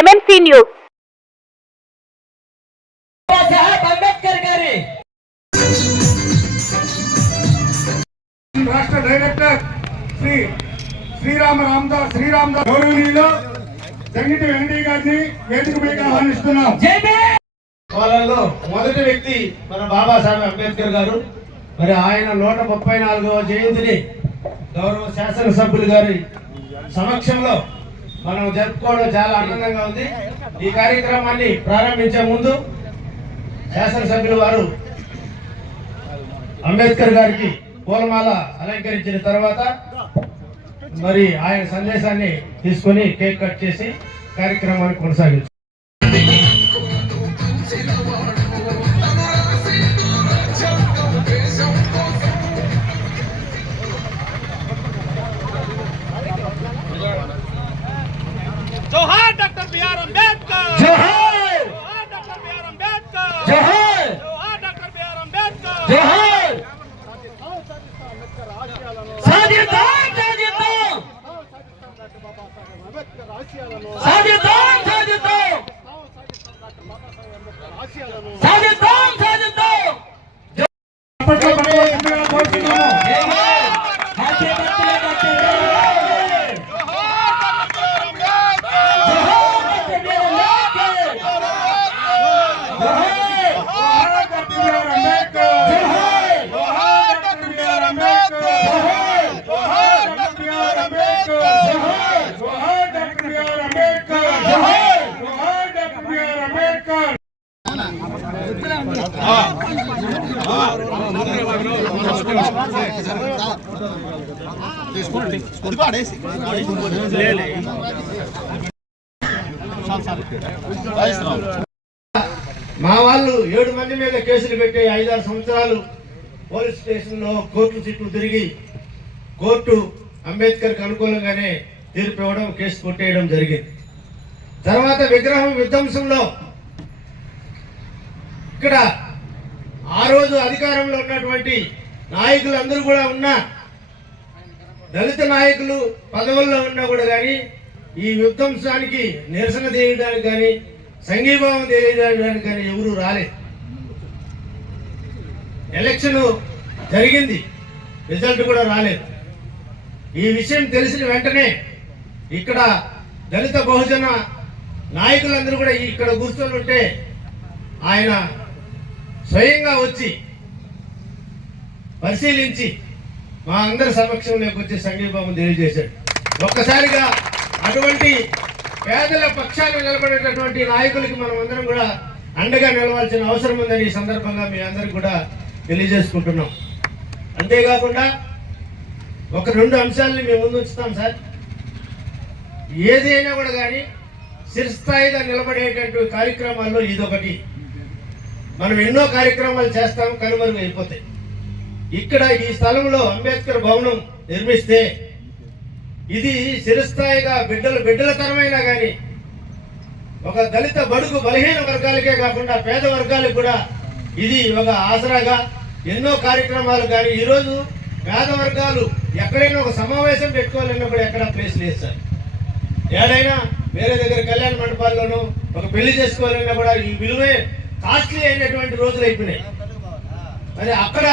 MMC news Ambedkar గారి రాష్ట్ర director Shri Srirama Ramdas Sri Ramadas గౌరవనీయులు సంగీత వెంకటి గారిని వేదిక పైకి ఆహ్వానిస్తున్నాం వాళ్ళలో మొదటి వ్యక్తి మన బాబాసాహెబ్ అంబేద్కర్ గారు మరి ఆయన నూట ముప్పై నాలుగవ జయంతిని గౌరవ శాసనసభ్యులు గారి సమక్షంలో మనం జరుపుకోవడం చాలా ఆనందంగా ఉంది. ఈ కార్యక్రమాన్ని ప్రారంభించే ముందు శాసనసభ్యులు వారు అంబేద్కర్ గారికి పూలమాల అలంకరించిన తర్వాత మరి ఆయన సందేశాన్ని తీసుకొని కేక్ కట్ చేసి కార్యక్రమాన్ని కొనసాగించారు. అంబేద్కర్ జోహార్! సాధిద్దాం, సాధిద్దాం! సాధిద్దాం, సాధిద్దాం! సాధిద్దాం, సాధిద్దాం! అప్పట్లో పట్టుకోవాల్సిందిగా కోరుతున్నాము జై Bhim! Happy birthday doctor BR Ambedkar! జోహార్ డాక్టర్ బిఆర్ అంబేద్కర్! జోహార్! జోహార్ డాక్టర్ బిఆర్ అంబేద్కర్ జోహార్! జోహార్ డాక్టర్ బిఆర్ అంబేద్కర్ జోహార్! జోహార్ డాక్టర్ బిఆర్ అంబేద్కర్ జోహార్! జోహార్ డాక్టర్ బిఆర్ అంబేద్కర్ జోహార్! జోహార్ డాక్టర్ బిఆర్ అంబేద్కర్ మా వాళ్ళు ఏడు మంది మీద కేసులు పెట్టి ఐదారు సంవత్సరాలు పోలీస్ స్టేషన్లో కోర్టు చుట్టూ తిరిగి కోర్టు అంబేద్కర్కి అనుకూలంగానే తీర్పు ఇవ్వడం కేసు కొట్టేయడం జరిగింది. తర్వాత విగ్రహం విధ్వంసంలో ఇక్కడ ఆ రోజు అధికారంలో ఉన్నటువంటి నాయకులందరూ కూడా ఉన్నా దళిత నాయకులు పదవుల్లో ఉన్నా కూడా కానీ ఈ విధ్వంసానికి నిరసన తెలియడానికి కానీ సంఘీభావం తెలియడానికి కానీ ఎవరూ రాలేదు. ఎలక్షన్ జరిగింది రిజల్ట్ కూడా రాలేదు. ఈ విషయం తెలిసిన వెంటనే ఇక్కడ దళిత బహుజన నాయకులందరూ కూడా ఇక్కడ కూర్చొని ఉంటే ఆయన స్వయంగా వచ్చి పరిశీలించి మా అందరి సమక్షంలోకి వచ్చి సంఘీభావం తెలియజేశాడు ఒక్కసారిగా అటువంటి పేదల పక్షాన నిలబడేటటువంటి నాయకులకి మనం అందరం కూడా అండగా నిలవాల్సిన అవసరం ఉందని ఈ సందర్భంగా మీ అందరికి కూడా తెలియజేసుకుంటున్నాం. అంతేకాకుండా ఒక రెండు అంశాలని మేము ముందు ఉంచుతాం సార్. ఏదైనా కూడా కానీ శిరస్థాయిగా నిలబడేటటువంటి కార్యక్రమాల్లో ఇదొకటి. మనం ఎన్నో కార్యక్రమాలు చేస్తాం కనుమరుగు అయిపోతాయి ఇక్కడ ఈ స్థలంలో అంబేద్కర్ భవనం నిర్మిస్తే ఇది చిరస్థాయిగా బిడ్డలు బిడ్డల తరమైనా కానీ ఒక దళిత బడుగు బలహీన వర్గాలకే కాకుండా పేద వర్గాలకు కూడా ఇది ఒక ఆసరాగా ఎన్నో కార్యక్రమాలు కానీ ఈరోజు పేద వర్గాలు ఎక్కడైనా ఒక సమావేశం పెట్టుకోవాలన్నా కూడా ఎక్కడ ప్లేస్ లేదు సార్. ఏడైనా వేరే దగ్గర కళ్యాణ మండపాల్లోనూ ఒక పెళ్ళి చేసుకోవాలన్నా కూడా ఈ విలువే కాస్ట్లీ అయినటువంటి రోజులు అయిపోయినాయి. మరి అక్కడ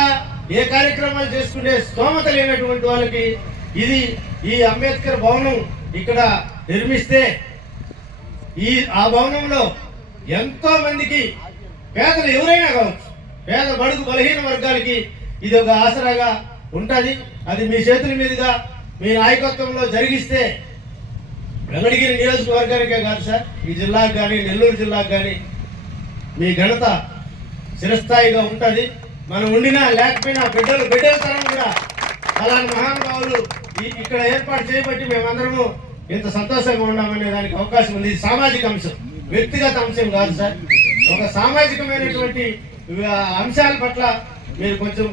ఏ కార్యక్రమాలు చేసుకునే స్తోమత లేనటువంటి వాళ్ళకి ఇది ఈ అంబేద్కర్ భవనం ఇక్కడ నిర్మిస్తే ఈ ఆ భవనంలో ఎంతో మందికి పేదలు ఎవరైనా కావచ్చు. పేద బడుగు బలహీన వర్గాలకి ఇది ఒక ఆసరాగా ఉంటుంది. అది మీ చేతుల మీదుగా మీ నాయకత్వంలో జరిగిస్తే వెంకటగిరి నియోజకవర్గానికే కాదు సార్ ఈ జిల్లాకు కానీ నెల్లూరు జిల్లాకు కానీ మీ ఘనత చిరస్థాయిగా ఉంటుంది. మనం ఉండినా లేకపోయినా బిడ్డలు బిడ్డల తరం కూడా అలాంటి మహానుభావులు ఇక్కడ ఏర్పాటు చేయబట్టి మేమందరము ఇంత సంతోషంగా ఉన్నామనే దానికి అవకాశం ఉంది. సామాజిక అంశం. వ్యక్తిగత అంశం కాదు సార్. ఒక సామాజికమైనటువంటి అంశాల పట్ల మీరు కొంచెం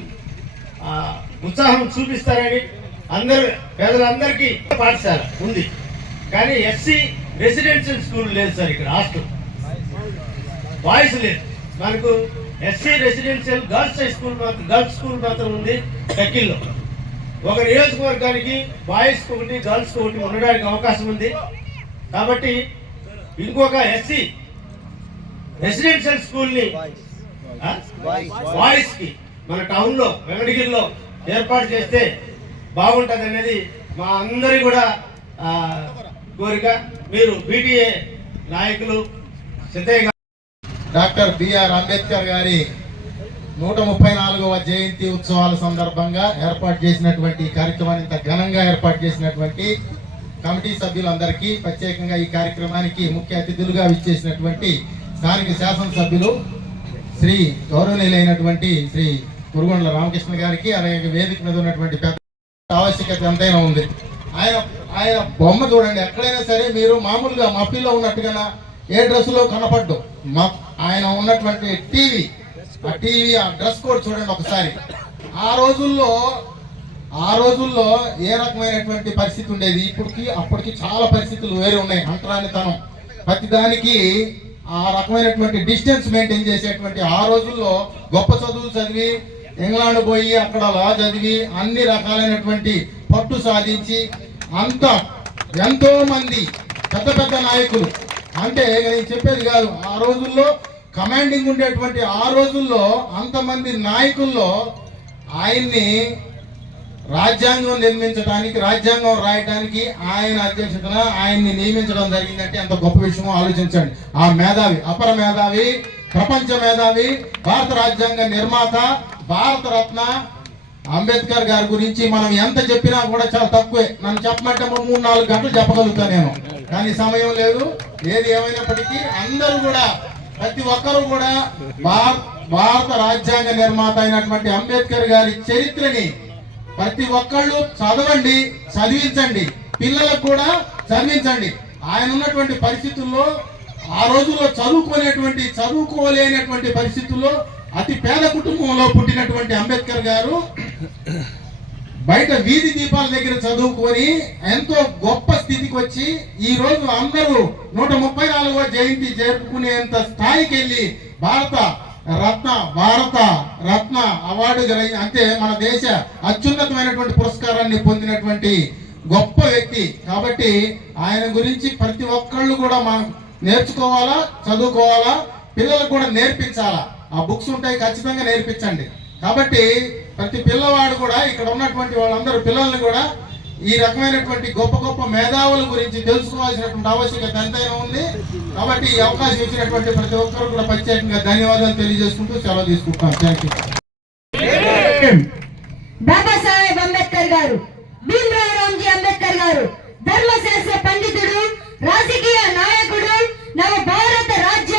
ఉత్సాహం చూపిస్తారని అందరు పేదలందరికీ పాఠశాల ఉంది. కానీ ఎస్సీ రెసిడెన్షియల్ స్కూల్ లేదు సార్ ఇక్కడ హాస్టల్. బాయ్స్ లేదు. మనకు SC residential girls high school మాత్రం గర్ల్స్ స్కూల్ మాత్రం ఉంది టెక్కిల్లో ఒక నియోజకవర్గానికి బాయ్స్ ఒకటి గర్ల్స్ ఒకటి ఉండడానికి అవకాశం ఉంది. కాబట్టి ఇంకొక ఎస్సీ రెసిడెన్షియల్ స్కూల్ని బాయ్స్కి మన టౌన్లో వెంకటగిరిలో ఏర్పాటు చేస్తే బాగుంటుంది అనేది మా అందరి కూడా కోరిక. మీరు బీటీఏ నాయకులు సిద్ధయ్య డాక్టర్ బిఆర్ అంబేద్కర్ గారి నూట ముప్పై నాలుగవ జయంతి ఉత్సవాల సందర్భంగా ఏర్పాటు చేసినటువంటి కార్యక్రమాన్ని ఇంత ఘనంగా ఏర్పాటు చేసినటువంటి కమిటీ సభ్యులందరికీ ప్రత్యేకంగా ఈ కార్యక్రమానికి ముఖ్య అతిథులుగా విచ్చేసినటువంటి స్థానిక శాసనసభ్యులు శ్రీ గౌరవనీయులైనటువంటి శ్రీ కురుగొండల రామకృష్ణ గారికి అలాగే వేదిక మీద ఉన్నటువంటి పెద్ద ఆవశ్యకత ఎంతైనా ఉంది. ఆయన ఆయన బొమ్మ చూడండి ఎక్కడైనా సరే మీరు మామూలుగా మఫీలో ఉన్నట్టుగా ఏ డ్రెస్సులో కనపడ్డు? మా ఆయన ఉన్నటువంటి టీవీ. ఆ టీవీ ఆ డ్రెస్ కోడ్ చూడండి ఒకసారి. ఆ రోజుల్లో ఆ రోజుల్లో ఏ రకమైనటువంటి పరిస్థితి ఉండేది? ఇప్పటికి అప్పటికి చాలా పరిస్థితులు వేరే ఉన్నాయి. అంటరానితనం. ప్రతి దానికి ఆ రకమైనటువంటి డిస్టెన్స్ మెయింటైన్ చేసేటువంటి ఆ రోజుల్లో గొప్ప చదువులు చదివి ఇంగ్లాండ్ పోయి అక్కడ లా చదివి అన్ని రకాలైనటువంటి పట్టు సాధించి అంత ఎంతో మంది పెద్ద పెద్ద నాయకులు అంటే నేను చెప్పేది కాదు. ఆ రోజుల్లో కమాండింగ్ ఉండేటువంటి ఆ రోజుల్లో అంతమంది నాయకుల్లో ఆయన్ని రాజ్యాంగం నిర్మించడానికి రాజ్యాంగం రాయడానికి ఆయన అధ్యక్షతన ఆయన్ని నియమించడం జరిగిందంటే ఎంత గొప్ప విషయమో ఆలోచించండి. ఆ మేధావి అపర మేధావి ప్రపంచ మేధావి భారత రాజ్యాంగ నిర్మాత భారత రత్న అంబేద్కర్ గారి గురించి మనం ఎంత చెప్పినా కూడా చాలా తక్కువే. నన్ను చెప్పమంటే మూడు నాలుగు గంటలు చెప్పగలుగుతాను నేను. కానీ సమయం లేదు. ఏది ఏమైనప్పటికీ అందరూ కూడా ప్రతి ఒక్కరూ కూడా భారత భారత రాజ్యాంగ నిర్మాత అయినటువంటి అంబేద్కర్ గారి చరిత్రని ప్రతి ఒక్కళ్ళు చదవండి చదివించండి. పిల్లలకు కూడా చదివించండి. ఆయన ఉన్నటువంటి పరిస్థితుల్లో ఆ రోజుల్లో చదువుకునేటువంటి చదువుకోలేనటువంటి పరిస్థితుల్లో అతి పేద కుటుంబంలో పుట్టినటువంటి అంబేద్కర్ గారు బయట వీధి దీపాల దగ్గర చదువుకొని ఎంతో గొప్ప స్థితికి వచ్చి ఈ రోజు అందరూ నూట ముప్పై నాలుగవ జయంతి జరుపుకునేంత స్థాయికి వెళ్ళి భారత రత్న భారత రత్న అవార్డు గ్రహి అంటే మన దేశ అత్యున్నతమైనటువంటి పురస్కారాన్ని పొందినటువంటి గొప్ప వ్యక్తి. కాబట్టి ఆయన గురించి ప్రతి ఒక్కళ్ళు కూడా మనం నేర్చుకోవాలా చదువుకోవాలా పిల్లలకు కూడా నేర్పించాలా? ఆ బుక్స్ ఉంటాయి ఖచ్చితంగా నేర్పించండి. కాబట్టి ప్రతి పిల్లవాడు కూడా ఇక్కడ ఉన్నటువంటి వాళ్ళందరూ పిల్లల్ని కూడా ఈ రకమైనటువంటి గొప్ప గొప్ప మేధావుల గురించి తెలుసుకోవాల్సినటువంటి ఆవశ్యకత ఎంతైనా ఉంది. కాబట్టి ఈ అవకాశం ఇచ్చినటువంటి ప్రతి ఒక్కరు కూడా ప్రత్యేకంగా ధన్యవాదాలు తెలియజేసుకుంటూ సెలవు తీసుకుంటాం థ్యాంక్ యూ బాబాసాహెబ్ అంబేద్కర్ గారు భీమ్రావ్ రామ్జీ అంబేద్కర్ గారు ధర్మశాస్త్ర పండితుడు రాజకీయ నాయకుడు నవ భారత రాజ్య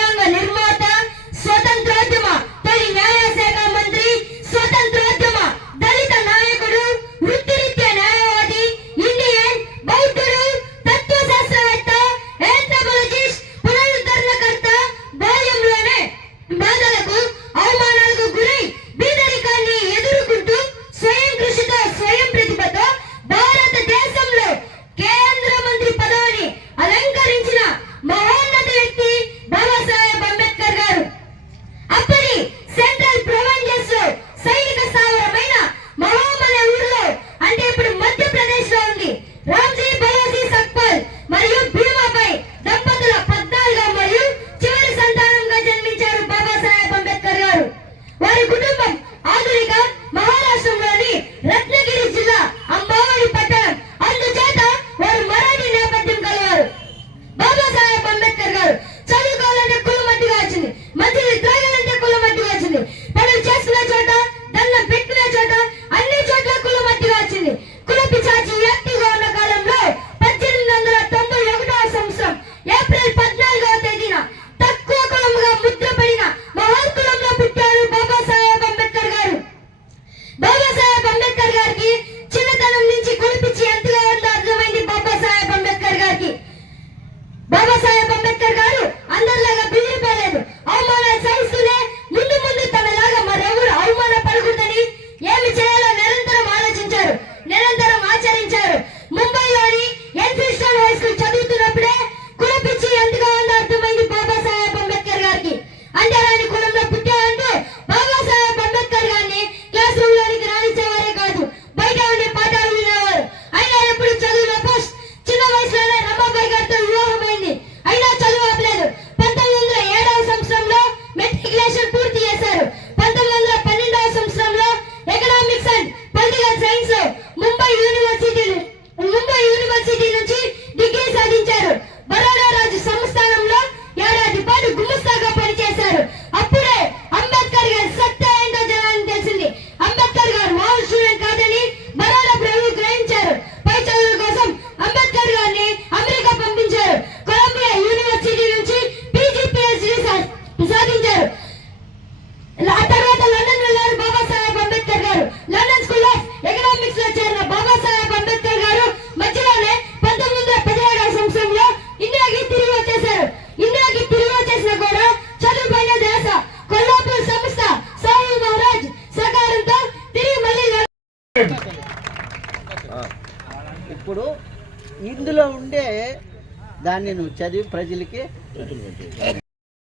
దాన్ని నువ్వు చదివి ప్రజలకి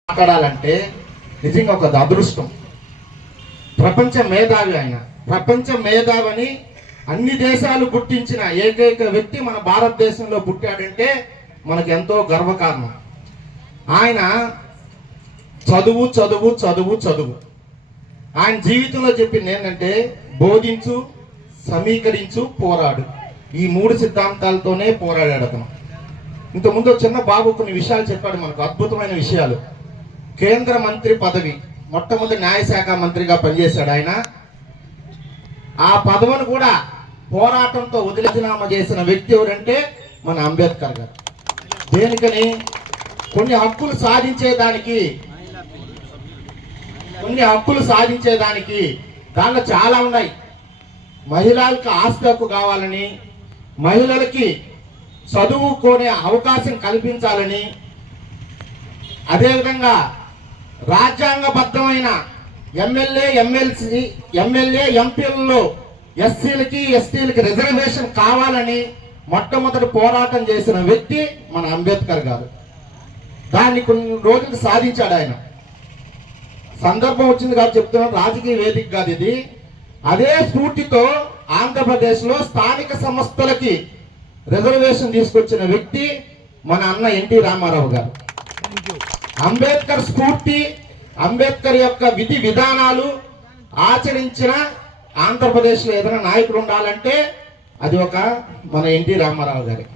మాట్లాడాలంటే నిజంగా ఒక అదృష్టం. ప్రపంచ మేధావి ఆయన. ప్రపంచ మేధావని అన్ని దేశాలు గుర్తించిన ఏకైక వ్యక్తి మన భారతదేశంలో పుట్టాడంటే మనకు ఎంతో గర్వకారణం. ఆయన చదువు చదువు చదువు చదువు. ఆయన జీవితంలో చెప్పింది ఏంటంటే బోధించు సమీకరించు పోరాడు. ఈ మూడు సిద్ధాంతాలతోనే పోరాడాడు అతను. ఇంతకుముందు చిన్న బాబు కొన్ని విషయాలు చెప్పాడు మనకు అద్భుతమైన విషయాలు. కేంద్ర మంత్రి పదవి మొట్టమొదటి న్యాయశాఖ మంత్రిగా పనిచేశాడు ఆయన. ఆ పదవిని కూడా పోరాటంతో వదిలినామా చేసిన వ్యక్తి ఎవరంటే మన అంబేద్కర్ గారు. దేనికని? కొన్ని హక్కులు సాధించేదానికి కొన్ని హక్కులు సాధించేదానికి దానిలో చాలా ఉన్నాయి. మహిళలకు ఆస్తి హక్కు కావాలని మహిళలకి చదువుకునే అవకాశం కల్పించాలని అదేవిధంగా రాజ్యాంగబద్ధమైన ఎమ్మెల్యే ఎమ్మెల్సీ ఎమ్మెల్యే ఎంపీలలో ఎస్సీలకి ఎస్టీలకి రిజర్వేషన్ కావాలని మొట్టమొదటి పోరాటం చేసిన వ్యక్తి మన అంబేద్కర్ గారు. దాన్ని కొన్ని రోజులు సాధించాడు ఆయన. సందర్భం వచ్చింది కాబట్టి చెప్తున్నాను రాజకీయ వేదిక కాదు ఇది. అదే స్ఫూర్తితో ఆంధ్రప్రదేశ్లో స్థానిక సంస్థలకి రిజర్వేషన్ తీసుకొచ్చిన వ్యక్తి మన అన్న ఎన్టీ రామారావు గారు. అంబేద్కర్ స్ఫూర్తి అంబేద్కర్ యొక్క విధి విధానాలు ఆచరించిన ఆంధ్రప్రదేశ్లో ఏదైనా నాయకుడు ఉండాలంటే అది ఒక మన ఎన్టీ రామారావు గారి.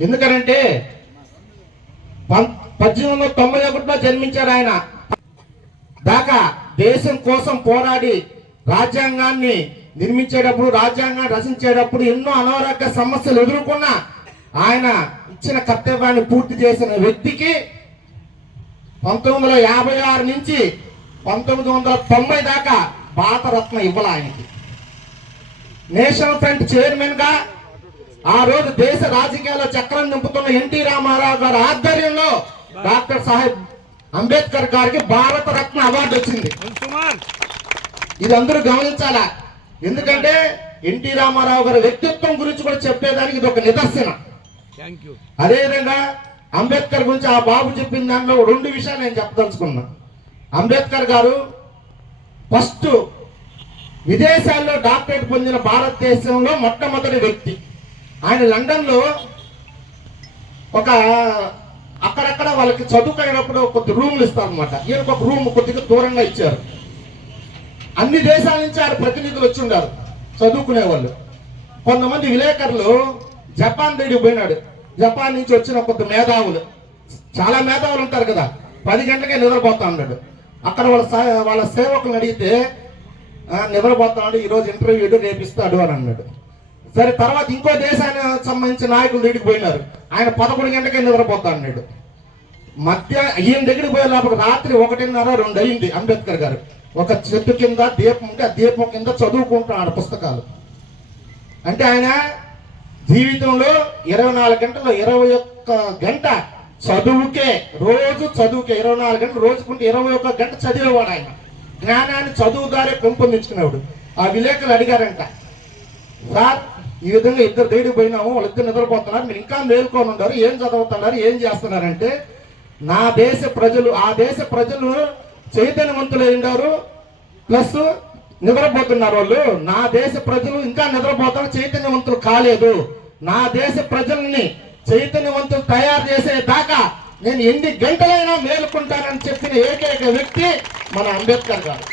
ఎందుకనంటే పం- పద్దెనిమిది వందల తొంభై ఒకటిలో జన్మించారు ఆయన. దాకా దేశం కోసం పోరాడి రాజ్యాంగాన్ని నిర్మించేటప్పుడు రాజ్యాంగాన్ని రచించేటప్పుడు ఎన్నో అనారోగ్య సమస్యలు ఎదుర్కొన్న ఆయన ఇచ్చిన కర్తవ్యాన్ని పూర్తి చేసిన వ్యక్తికి పంతొమ్మిది వందల యాభై ఆరు నుంచి పంతొమ్మిది వందల తొంభై దాకా భారతరత్న ఇవ్వాలి ఆయనకి. నేషనల్ ఫ్రంట్ చైర్మన్గా ఆ రోజు దేశ రాజకీయాల్లో చక్రం నింపుతున్న ఎన్టీ రామారావు గారి ఆధ్వర్యంలో డాక్టర్ సాహెబ్ అంబేద్కర్ గారికి భారత రత్న అవార్డు వచ్చింది. ఇది అందరూ గమనించాలా? ఎందుకంటే ఎన్టీ రామారావు గారి వ్యక్తిత్వం గురించి కూడా చెప్పేదానికి ఇది ఒక నిదర్శనం అదేవిధంగా అంబేద్కర్ గురించి ఆ బాబు చెప్పిన దాంట్లో రెండు విషయాలు నేను చెప్పదలుచుకున్నా. అంబేద్కర్ గారు ఫస్ట్ విదేశాల్లో డాక్టరేట్ పొందిన భారతదేశంలో మొట్టమొదటి వ్యక్తి. ఆయన లండన్లో ఒక అక్కడక్కడ వాళ్ళకి చదువుకునేటప్పుడు కొద్ది రూమ్లు ఇస్తారనమాట ఈయనకు ఒక రూమ్ కొద్దిగా దూరంగా ఇచ్చారు. అన్ని దేశాల నుంచి ఆయన ప్రతినిధులు వచ్చి ఉండారు చదువుకునే వాళ్ళు కొంతమంది విలేకరులు జపాన్ దగ్గరికి పోయినాడు. జపాన్ నుంచి వచ్చిన కొంత మేధావులు. చాలా మేధావులు ఉంటారు కదా. పది గంటలకే నిద్రపోతా ఉన్నాడు. అక్కడ వాళ్ళ వాళ్ళ సేవకులను అడిగితే నిద్రపోతాడు ఈరోజు ఇంటర్వ్యూ రేపిస్తాడు అని అన్నాడు. సరే తర్వాత ఇంకో దేశానికి సంబంధించిన నాయకులు దగ్గరికి పోయినారు. ఆయన పదకొండు గంటకే నిద్రపోతా అన్నాడు మధ్య ఈయన దగ్గరికి పోయే లోపల రాత్రి ఒకటిన్నర రెండు అయింది అంబేద్కర్ గారు. ఒక చెట్టు కింద దీపం ఉంటే ఆ దీపం కింద చదువుకుంటున్నాడు పుస్తకాలు. అంటే ఆయన జీవితంలో ఇరవై నాలుగు గంటలు ఇరవై ఒక్క గంట చదువుకే రోజు చదువుకే ఇరవై నాలుగు గంటలు రోజుకుంటే ఇరవై ఒక్క గంట చదివేవాడు ఆయన. జ్ఞానాన్ని చదువు ద్వారా పెంపొందించుకునేవాడు. ఆ విలేకరులు అడిగారంట సార్ ఈ విధంగా ఇద్దరు దగ్గరికి పోయినాము వాళ్ళిద్దరు నిద్రపోతున్నారు మీరు ఇంకా మేల్కొని ఉన్నారు ఏం చదువుతున్నారు ఏం చేస్తున్నారంటే నా దేశ ప్రజలు ఆ దేశ ప్రజలు చైతన్యవంతులు ఉన్నారు ప్లస్ నిద్రపోతున్నారు వాళ్ళు. నా దేశ ప్రజలు ఇంకా నిద్రపోతారు. చైతన్యవంతులు కాలేదు. నా దేశ ప్రజల్ని చైతన్యవంతులు తయారు చేసే దాకా నేను ఎన్ని గంటలైనా మేలుకుంటానని చెప్పిన ఏకైక వ్యక్తి మన అంబేద్కర్ గారు.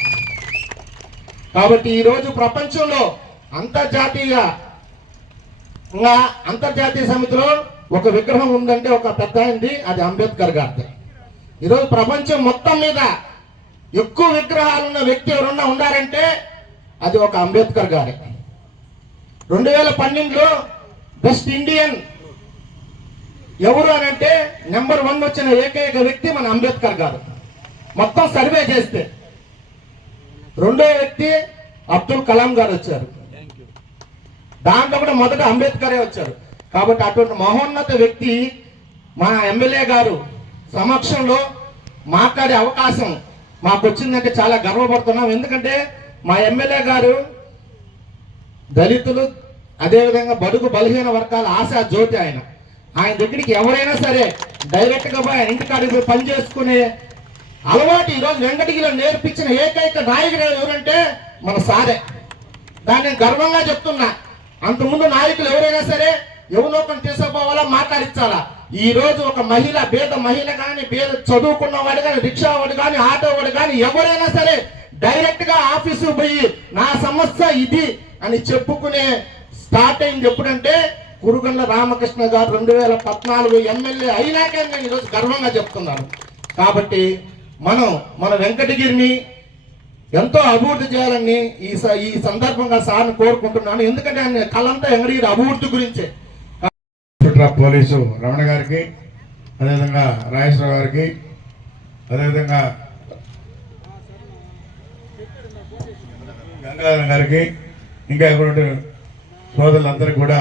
కాబట్టి ఈరోజు ప్రపంచంలో అంతర్జాతీయ అంతర్జాతీయ సమితిలో ఒక విగ్రహం ఉందంటే ఒక పెద్ద అయింది అది అంబేద్కర్ గారిది. ఈరోజు ప్రపంచం మొత్తం మీద ఎక్కువ విగ్రహాలు ఉన్న వ్యక్తి ఎవరన్నా ఉన్నారంటే అది ఒక అంబేద్కర్ గారే. రెండు వేల పన్నెండులో బెస్ట్ ఇండియన్ ఎవరు అని అంటే నెంబర్ వన్ వచ్చిన ఏకైక వ్యక్తి మన అంబేద్కర్ గారు. మొత్తం సర్వే చేస్తే రెండో వ్యక్తి అబ్దుల్ కలాం గారు వచ్చారు. దాంట్లో కూడా మొదట అంబేద్కరే వచ్చారు. కాబట్టి అటువంటి మహోన్నత వ్యక్తి మా ఎమ్మెల్యే గారు సమక్షంలో మాట్లాడే అవకాశం మాకు వచ్చిందంటే చాలా గర్వపడుతున్నాం. ఎందుకంటే మా ఎమ్మెల్యే గారు దళితులు అదేవిధంగా బడుగు బలహీన వర్గాల ఆశా జ్యోతి ఆయన. ఆయన దగ్గరికి ఎవరైనా సరే డైరెక్ట్గా పోయి ఆయన ఇంటికాడికి పోయి పని చేసుకునే అలవాటు ఈరోజు వెంకటగిరిలో నేర్పించిన ఏకైక నాయకుడు ఎవరంటే మన సారే. దాన్ని నేను గర్వంగా చెప్తున్నా. అంతకుముందు నాయకులు ఎవరైనా సరే ఎవరినో తీసుకుపోవాలా మాట్లాడించాలా ఈ రోజు ఒక మహిళ పేద మహిళ కానీ పేద చదువుకున్న వాడు కానీ రిక్షా వాడు కానీ ఆటో వాడు కానీ ఎవరైనా సరే డైరెక్ట్గా ఆఫీసు పోయి నా సమస్య ఇది అని చెప్పుకునే స్టార్ట్ అయింది ఎప్పుడంటే కురుగండ్ల రామకృష్ణ గారు రెండు వేల పద్నాలుగు ఎమ్మెల్యే అయినాకే నేను ఈరోజు గర్వంగా చెప్తున్నాను. కాబట్టి మనం మన వెంకటగిరిని ఎంతో అభివృద్ధి చేయాలని ఈ స- ఈ సందర్భంగా సార్ని కోరుకుంటున్నాను. ఎందుకంటే ఆయన కళ్ళంతా వెంకటగిరి అభివృద్ధి గురించే. ఇన్స్పెక్టర్ ఆఫ్ పోలీసు రమణ గారికి అదేవిధంగా రాజేశ్వర గారికి అదేవిధంగా గంగాధరం గారికి ఇంకా ఇప్పుడు సోదరులందరికీ కూడా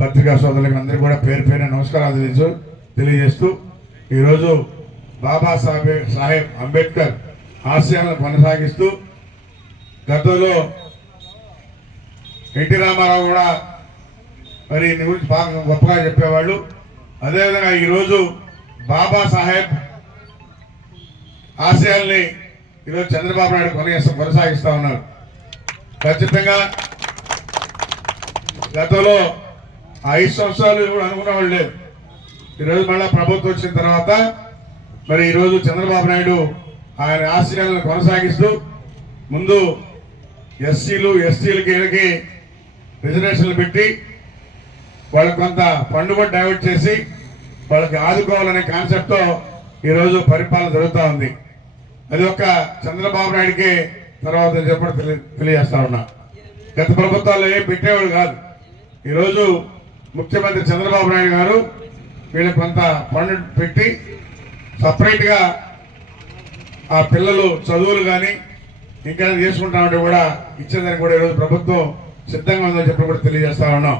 పత్రికా సోదరులకి అందరికీ కూడా పేరు పేరు నమస్కారాలు తెలుసు తెలియజేస్తూ ఈరోజు బాబాసాహెబ్ సాహెబ్ అంబేద్కర్ ఆశయాలను కొనసాగిస్తూ గతంలో ఎన్టీ రామారావు కూడా మరి నీ గురించి బాగా గొప్పగా చెప్పేవాళ్ళు. అదేవిధంగా ఈరోజు బాబా సాహెబ్ ఆశయాల్ని ఈరోజు చంద్రబాబు నాయుడు కొనసాగిస్తా కొనసాగిస్తా ఉన్నారు. ఖచ్చితంగా గతంలో ఐదు సంవత్సరాలు కూడా అనుకున్న వాళ్ళు లేదు ఈరోజు మళ్ళీ ప్రభుత్వం వచ్చిన తర్వాత మరి ఈరోజు చంద్రబాబు నాయుడు ఆయన ఆశయాలను కొనసాగిస్తూ ముందు ఎస్సీలు ఎస్టీలకి రిజర్వేషన్లు పెట్టి వాళ్ళకి కొంత పండుగ డైవర్ట్ చేసి వాళ్ళకి ఆదుకోవాలనే కాన్సెప్ట్తో ఈరోజు పరిపాలన జరుగుతూ ఉంది. అది ఒక చంద్రబాబు నాయుడికి తర్వాత చెప్పడం తెలియ తెలియజేస్తా ఉన్నా. గత ప్రభుత్వాలు ఏం పెట్టేవాడు కాదు. ఈరోజు ముఖ్యమంత్రి చంద్రబాబు నాయుడు గారు వీళ్ళకి కొంత ఫండ్ పెట్టి సపరేట్గా ఆ పిల్లలు చదువులు కానీ ఇంకా చేసుకుంటామంటే కూడా ఇచ్చేదానికి కూడా ఈరోజు ప్రభుత్వం సిద్ధంగా ఉందని చెప్పి కూడా తెలియజేస్తా ఉన్నాం.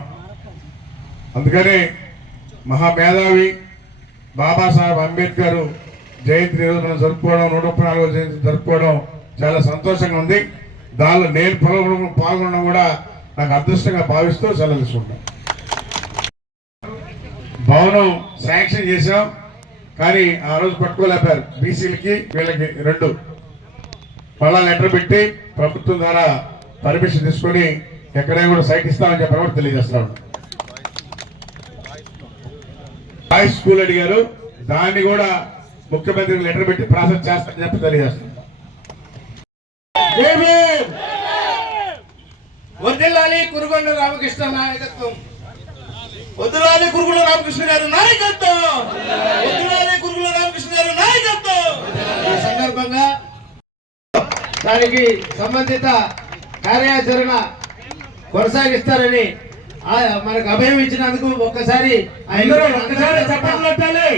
అందుకనే మహామేధావి బాబాసాహెబ్ అంబేద్కర్ జయంతి ఈరోజు మనం జరుపుకోవడం నూట ముప్పై నాలుగో జయంతి జరుపుకోవడం చాలా సంతోషంగా ఉంది. దానిలో నేను పాల్గొనడం పాల్గొనడం కూడా నాకు అదృష్టంగా భావిస్తూ సెలవుకుంటాం భవనం శాంక్షన్ చేశాం కానీ ఆ రోజు పట్టుకోలేపారు. బీసీలకి వీళ్ళకి రెండు. మళ్ళా లెటర్ పెట్టి ప్రభుత్వం ద్వారా పర్మిషన్ తీసుకొని ఎక్కడైనా కూడా సైట్ ఇస్తామని చెప్పి కూడా హై స్కూల్ అడిగారు. దాన్ని కూడా ముఖ్యమంత్రికి లెటర్ పెట్టి ప్రాసెస్ చేస్తానని చెప్పి భీమ్! వర్దిల్లాలి కురుగొండ రామకృష్ణ నాయకత్వం. వద్దులాలి గురుగుల రామకృష్ణ గారి నాయకత్వం. వద్దులాలి గురుగుల రామకృష్ణ గారి నాయకత్వం. ఈ సందర్భంగా దానికి సంబంధిత కార్యాచరణ కొనసాగిస్తారని మనకు అభయం ఇచ్చినందుకు ఒక్కసారి ఒక్కసారి చెప్పండి